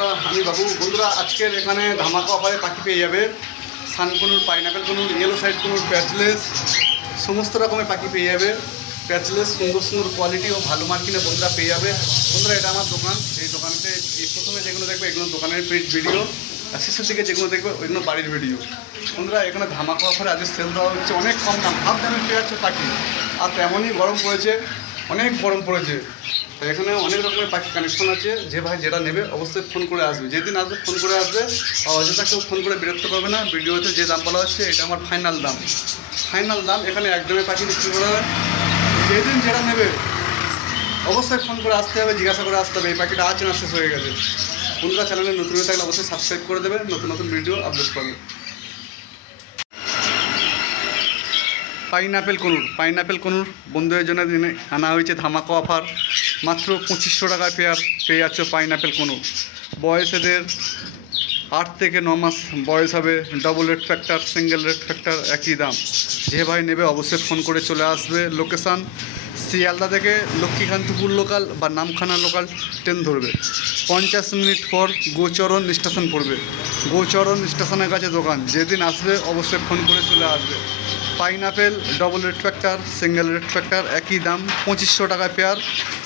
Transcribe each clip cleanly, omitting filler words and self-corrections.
বন্ধুরা, আমি বাবু। বন্ধুরা, আজকের এখানে ধামাকা অফারে পাখি পেয়ে যাবে। Sun conure, pineapple conure, yellow side conure, প্যাচলেস, সমস্ত রকমের পাখি পেয়ে যাবে। প্যাচলেস সুন্দর সুন্দর কোয়ালিটি ও ভালো মার্কিনে বন্ধুরা পেয়ে যাবে। বন্ধুরা, এটা আমার দোকান। এই দোকানতে এই প্রথমে যেগুলো দেখবে এগুলো দোকানের ভিডিও, আর শেষের দিকে যেগুলো দেখবে ওইগুলো বাড়ির ভিডিও। বন্ধুরা, এখানে ধামাকা অফারে আজকে সেল দেওয়া হচ্ছে। অনেক কম দাম, হাফ দামে পেয়ে যাচ্ছে পাখি। আর তেমনই গরম পড়েছে, অনেক গরম পড়েছে। তো এখানে অনেক রকমের পাখি কানেকশন আছে। যে ভাই যেটা নেবে অবশ্যই ফোন করে আসবে। যেদিন আসবে ফোন করে আসবে, অযথা কেউ ফোন করে বিরক্ত করবে না। ভিডিওতে যে দাম বলা হচ্ছে এটা আমার ফাইনাল দাম। ফাইনাল দাম। এখানে একদমই পাখি বিক্রি করা হয়। যেদিন যেটা নেবে অবশ্যই ফোন করে আসতে হবে, জিজ্ঞাসা করে আসতে হবে এই পাখিটা আছে না শেষ হয়ে গেছে। বন্ধুরা, চ্যানেলে নতুন হয়ে থাকলে অবশ্যই সাবস্ক্রাইব করে দেবে, নতুন নতুন ভিডিও আপলোড করবে। পাইনাপেল কুনুর, পাইনাপেল কুনুর বন্ধুদের জন্য দিনে আনা হয়েছে ধামাকা অফার। মাত্র 2500 টাকায় পেয়ার পেয়ে যাচ্ছে পাইনাপেল কুনুর। বয়স এদের 8 থেকে 9 মাস বয়স হবে। Double red factor, single red factor একই দাম। যে ভাই নেবে অবশ্যই ফোন করে চলে আসবে। লোকেশান শিয়ালদা থেকে লক্ষ্মীকান্তপুর লোকাল বা নামখানা লোকাল ট্রেন ধরবে। 50 মিনিট পর গোচরণ স্টেশন পড়বে। গোচরণ স্টেশনের কাছে দোকান। যেদিন আসবে অবশ্যই ফোন করে চলে আসবে। Pineapple double red factor, single red factor একই দাম। 2500 টাকায় পেয়ার।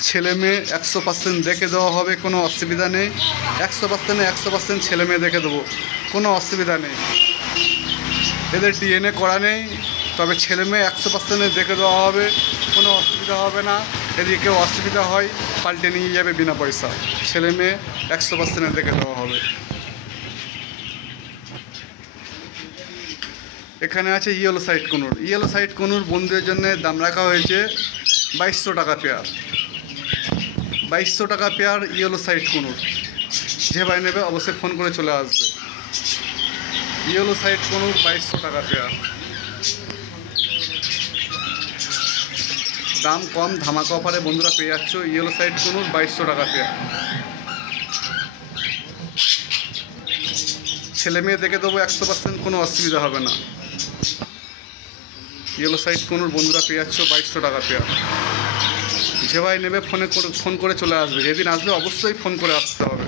ছেলে মেয়ে 100% দেখে দেওয়া হবে, কোনো অসুবিধা নেই। 100% ছেলে মেয়ে দেখে দেবো, কোনো অসুবিধা নেই। এদের ডিএনএ করা নেই, তবে ছেলে মেয়ে 100% দেখে দেওয়া হবে, কোনো অসুবিধা হবে না। যদি কেউ অসুবিধা হয় পাল্টে নিয়ে যাবে বিনা পয়সা। ছেলে মেয়ে 100% দেখে দেওয়া হবে। এখানে আছে ইয়েলো সাইড কুনুর। ইয়েলো সাইড কুনুর বন্ধুদের জন্য দাম রাখা হয়েছে 2200 টাকা পেয়ার। 2200 টাকা পেয়ার ইয়েলো সাইড কুনুর। যে ভাই নেবে অবশ্যই ফোন করে চলে আসবে। ইয়েলো সাইড কুনুর 2200 টাকা পেয়ার। দাম কম, ধামাকা অফারে বন্ধুরা পেয়ে যাচ্ছ। ইয়েলো সাইড কুনুর 2200 টাকা পেয়ার। ছেলে মেয়ে দেখে দেবো 100%, কোনো অসুবিধা হবে না। ইয়েলো সাইড কুনুর বন্ধুরা পেয়ে যাচ্ছ 2200 টাকা পেয়ার। যে ভাই নেবে ফোন করে চলে আসবে। যেদিন আসবে অবশ্যই ফোন করে আসতে হবে।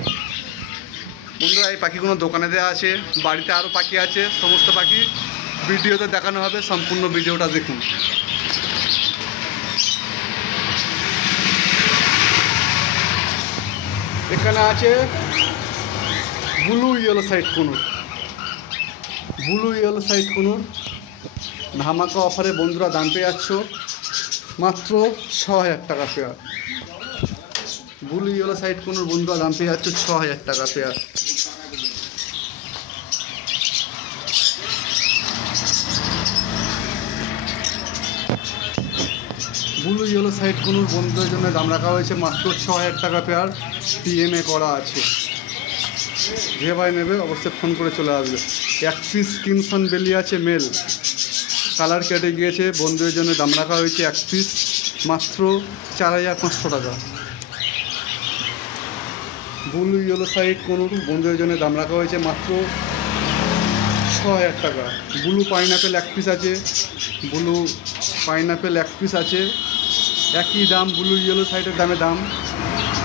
বন্ধুরা, এই পাখিগুলো দোকানে দেওয়া আছে, বাড়িতে আরও পাখি আছে। সমস্ত পাখি ভিডিওতে দেখানো হবে, সম্পূর্ণ ভিডিওটা দেখুন। এখানে আছে blue yellow side কুনুর। Blue yellow side কুনুর ধামাকা অফারে বন্ধুরা দাম পেয়ে যাচ্ছ মাত্র 6000 টাকা পেয়ার। ব্লু ইয়েলো সাইড কুনুর বন্ধুরা দাম পেয়ে যাচ্ছ 6000 টাকা পেয়ার। ব্লু ইয়েলো সাইড কুনুর বন্ধুদের জন্য দাম রাখা হয়েছে মাত্র 6000 টাকা পেয়ার। ডিএনএ করা আছে। যে ভাই নেবে অবশ্যই ফোন করে চলে আসবে। 1 পিস ক্রিমসন বেলি আছে মেল, কালার কেটে গিয়েছে। বন্ধুদের জন্য দাম রাখা হয়েছে 1 পিস মাত্র 4500 টাকা। ব্লু ইয়েলো সাইড কুনুর বন্ধুদের জন্য দাম রাখা হয়েছে মাত্র 6000 টাকা। ব্লু পাইনাপেল 1 পিস আছে। ব্লু পাইনাপেল 1 পিস আছে, একই দাম। ব্লু ইয়েলো সাইডের দাম।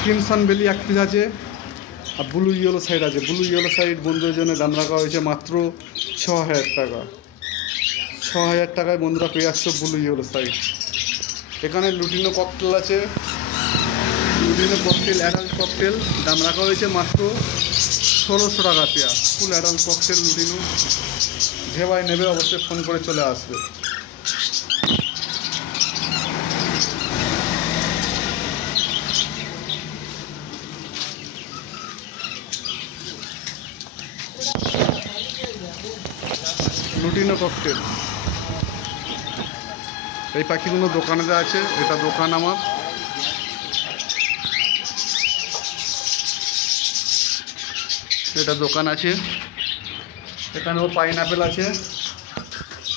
ক্রিমসন বেলি 1 পিস আছে, আর ব্লু ইয়েলো সাইড আছে। ব্লু ইয়েলো সাইড বন্ধুদের জন্য দাম রাখা হয়েছে মাত্র 6000 টাকা। 6000 টাকায় বন্ধুরা পেয়ে আসছো ব্লু ইয়েলো সাইড। এখানে লুটিনো ককটেল আছে। লুটিনো ককটেল, অ্যাডাল্ট ককটেল দাম রাখা হয়েছে মাত্র 1600 টাকা pair. Full adult cocktail lutino. যে ভাই নেবে অবশ্যই ফোন করে চলে আসবে। লুটিনো ককটেল, এই পাখিগুলো দোকানে দেওয়া আছে। এটা দোকান আমার। এটা দোকান আছে। এখানেও পাইনাপেল আছে।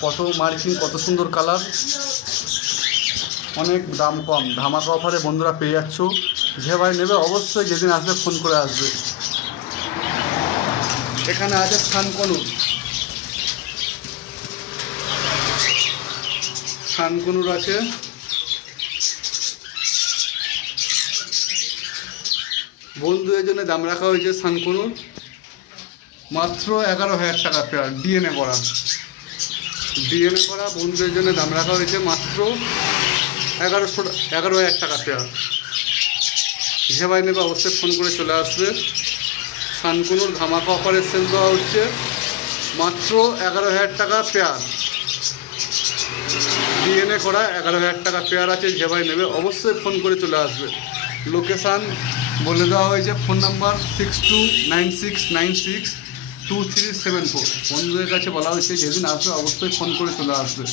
কত মার্কিং, কত সুন্দর কালার। অনেক দাম কম, ধামাকা অফারে বন্ধুরা পেয়ে যাচ্ছ। যে ভাই নেবে অবশ্যই যেদিন আসবে ফোন করে আসবে। এখানে আছে সানকুনুর। সানকুনুর আছে। বন্ধুদের জন্য দাম রাখা হয়েছে সানকুনুর মাত্র 11,000 টাকা পেয়ার। ডিএনএ করা বন্ধুদের জন্য দাম রাখা হয়েছে মাত্র 11,000 টাকা পেয়ার। যে ভাই নেবে অবশ্যই ফোন করে চলে আসবে। সানকুনুর ধামাকা অফারে সেল দেওয়া হচ্ছে মাত্র 11,000 টাকা পেয়ার। ডিএনএ করা 11,000 টাকা পেয়ার আছে। যে ভাই নেবে অবশ্যই ফোন করে চলে আসবে। লোকেশান বলে দেওয়া হয়েছে, ফোন নাম্বার 6296962374। বন্ধুদের কাছে বলা হয়েছে যেদিন আসবে অবশ্যই ফোন করে চলে আসবে।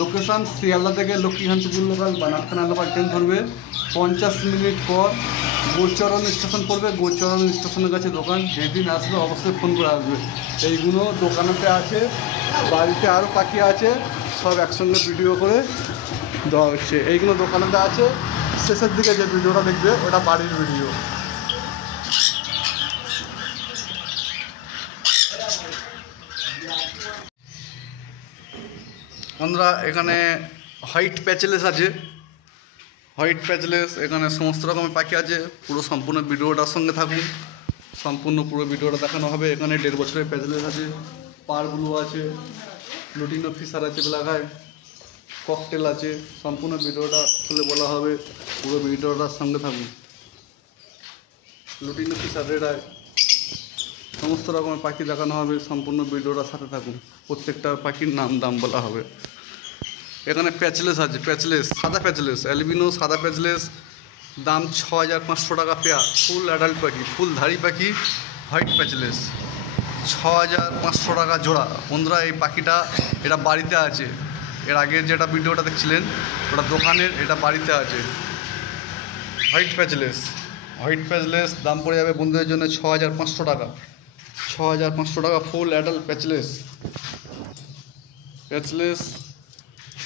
লোকেশান শিয়ালদা থেকে লক্ষ্মীকান্তপুর লোকাল বানারখানা লোকাল ট্রেন ধরবে, 50 মিনিট পর গোচরণ স্টেশন পড়বে। গোচরণ স্টেশনের কাছে দোকান। যেদিন আসবে অবশ্যই ফোন করে আসবে। এইগুলো দোকানেতে আছে, বাড়িতে আরও পাখি আছে, সব একসঙ্গে ভিডিও করে দেওয়া হচ্ছে। এইগুলো দোকানেতে আছে। শেষের দিকে যে ভিডিওটা দেখবে ওটা বাড়ির ভিডিও। আমরা এখানে হোয়াইট প্যাচলেস আছে, হোয়াইট প্যাচলেস এখানে সমস্ত রকমের পাখি আছে। পুরো সম্পূর্ণ ভিডিওটার সঙ্গে থাকুন, সম্পূর্ণ পুরো ভিডিওটা দেখানো হবে। এখানে 1.5 বছরের প্যাচলেস আছে, পার ব্লু আছে, লুটিনো ফিশার আছে, বেলাঘায় ককটেল আছে। সম্পূর্ণ ভিডিওটা খুলে বলা হবে, পুরো ভিডিওটার সঙ্গে থাকুন। লুটিনো ফিশার রেড আই সমস্ত রকমের পাখি দেখানো হবে। সম্পূর্ণ ভিডিওটার সাথে থাকুন। প্রত্যেকটা পাখির নাম দাম বলা হবে। এখানে প্যাচলেস আছে, প্যাচলেস সাদা প্যাচলেস, অ্যালবিনো সাদা প্যাচলেস, দাম 6,500 টাকা পেয়ার। ফুল অ্যাডাল্ট পাখি, ফুল ধাড়ি পাখি, হোয়াইট প্যাচলেস 6,500 টাকা জোড়া। বন্ধুরা এই পাখিটা এটা বাড়িতে আছে। এর আগের যেটা ভিডিওটা দেখছিলেন ওটা দোকানের, এটা বাড়িতে আছে। হোয়াইট প্যাচলেস দাম পড়ে যাবে বন্ধুদের জন্য 6,500 টাকা। 6,500 টাকা ফুল অ্যাডাল্ট প্যাচলেস।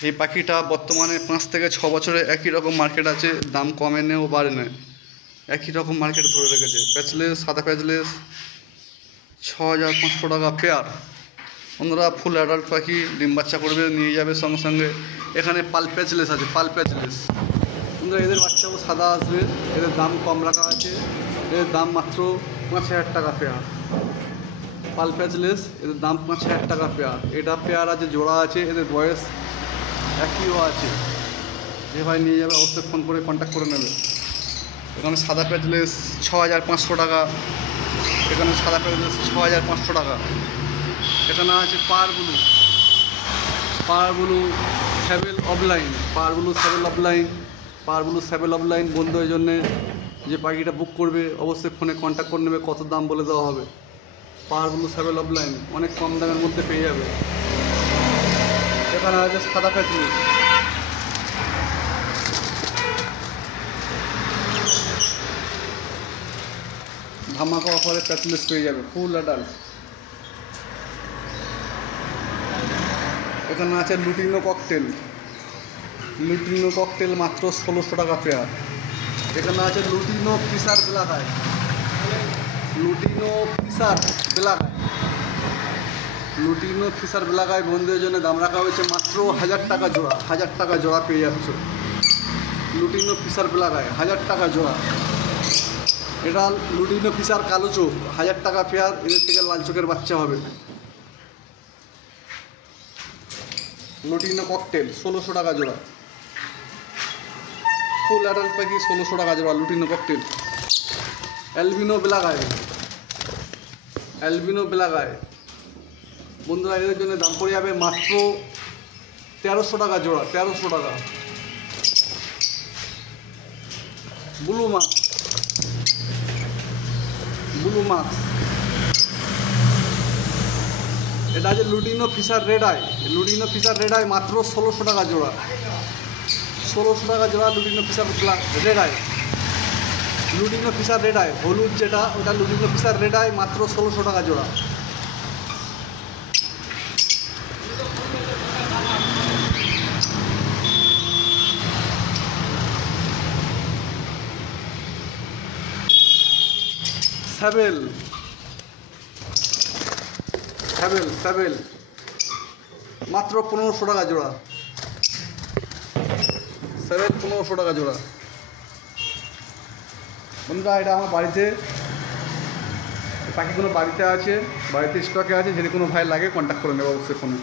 এই পাখিটা বর্তমানে 5 থেকে 6 বছরে একই রকম মার্কেট আছে, দাম কমে নেও বাড়ে নেয়, একই রকম মার্কেট ধরে রেখেছে। প্যাচলেস সাদা প্যাচলেস 6,500 টাকা পেয়ার। বন্ধুরা ফুল অ্যাডাল্ট পাখি, ডিম বাচ্চা করবে, নিয়ে যাবে সঙ্গে সঙ্গে। এখানে পাল প্যাচলেস আছে, পাল প্যাচলেস। বন্ধুরা এদের বাচ্চাও সাদা আসবে, এদের দাম কম রাখা আছে, এদের দাম মাত্র 5,000 টাকা পেয়ার। পাল প্যাচলেস এদের দাম 5,000 টাকা পেয়ার। এটা পেয়ার আছে, জোড়া আছে, এদের বয়স একইও আছে। যে ভাই নিয়ে যাবে অবশ্যই ফোন করে কন্ট্যাক্ট করে নেবে। এখানে সাদা প্যাচলেস 6,500 টাকা। এখানে সাদা প্যাচলেস 6,500 টাকা। এখানে আছে পার ব্লু স্যাবেল অফলাইন, পার ব্লু স্যাবেল অফলাইন। বন্ধুদের জন্যে যে পাখিটা বুক করবে অবশ্যই ফোনে কন্ট্যাক্ট করে নেবে, কত দাম বলে দেওয়া হবে। পার ব্লু স্যাবেল অফলাইন অনেক কম দামের মধ্যে পেয়ে যাবে। এখানে আছে সাদা প্যাচলেস, ধামাকা অফারে প্যাচলেস পেয়ে যাবে ফুল অ্যাডাল্ট। এখানে আছে লুটিনো ককটেল মাত্র 1,600 টাকা পেয়ার। এখানে আছে লুটিনো ফিশার বেলাগায়। বন্ধুদের জন্য দাম রাখা হয়েছে মাত্র 1,000 টাকা জোড়া। 1,000 টাকা জোড়া পেয়ে যাচ্ছে লুটিনো ফিশার বেলাগায়, 1,000 টাকা জোড়া। এটা লুটিনো ফিশার কালো চোখ, 1,000 টাকা পেয়ার। এদের থেকে লাল চোখের বাচ্চা হবে। লুটিনো ককটেল 1,600 টাকা জোড়া। ফুল অ্যাডাল্ট পাখি 1,600 টাকা জোড়া লুটিনো ককটেল। অ্যালবিনো বেলাগায় বন্ধুরা এদের জন্য দাম পড়ে যাবে মাত্র 1,300 টাকা জোড়া। 1,300 টাকা। ব্লু মাস্ক এটা আছে লুটিনো ফিশার রেড আই মাত্র 1,600 টাকা জোড়া। 1,600 টাকা জোড়া লুটিনো ফিশার রেড আই হলুদ যেটা ওটা লুটিনো ফিশার রেড আই মাত্র 1,600 টাকা জোড়া। স্যাবেল মাত্র 1,500 টাকা জোড়া। স্যাবেল 1,500 টাকা জোড়া। বন্ধুরা এটা আমার বাড়িতে, পাখিগুলো বাড়িতে আছে, বাড়িতে স্টকে আছে, যদি কোনো ভাই লাগে কন্ট্যাক্ট করে নেবে অবশ্যই ফোনে।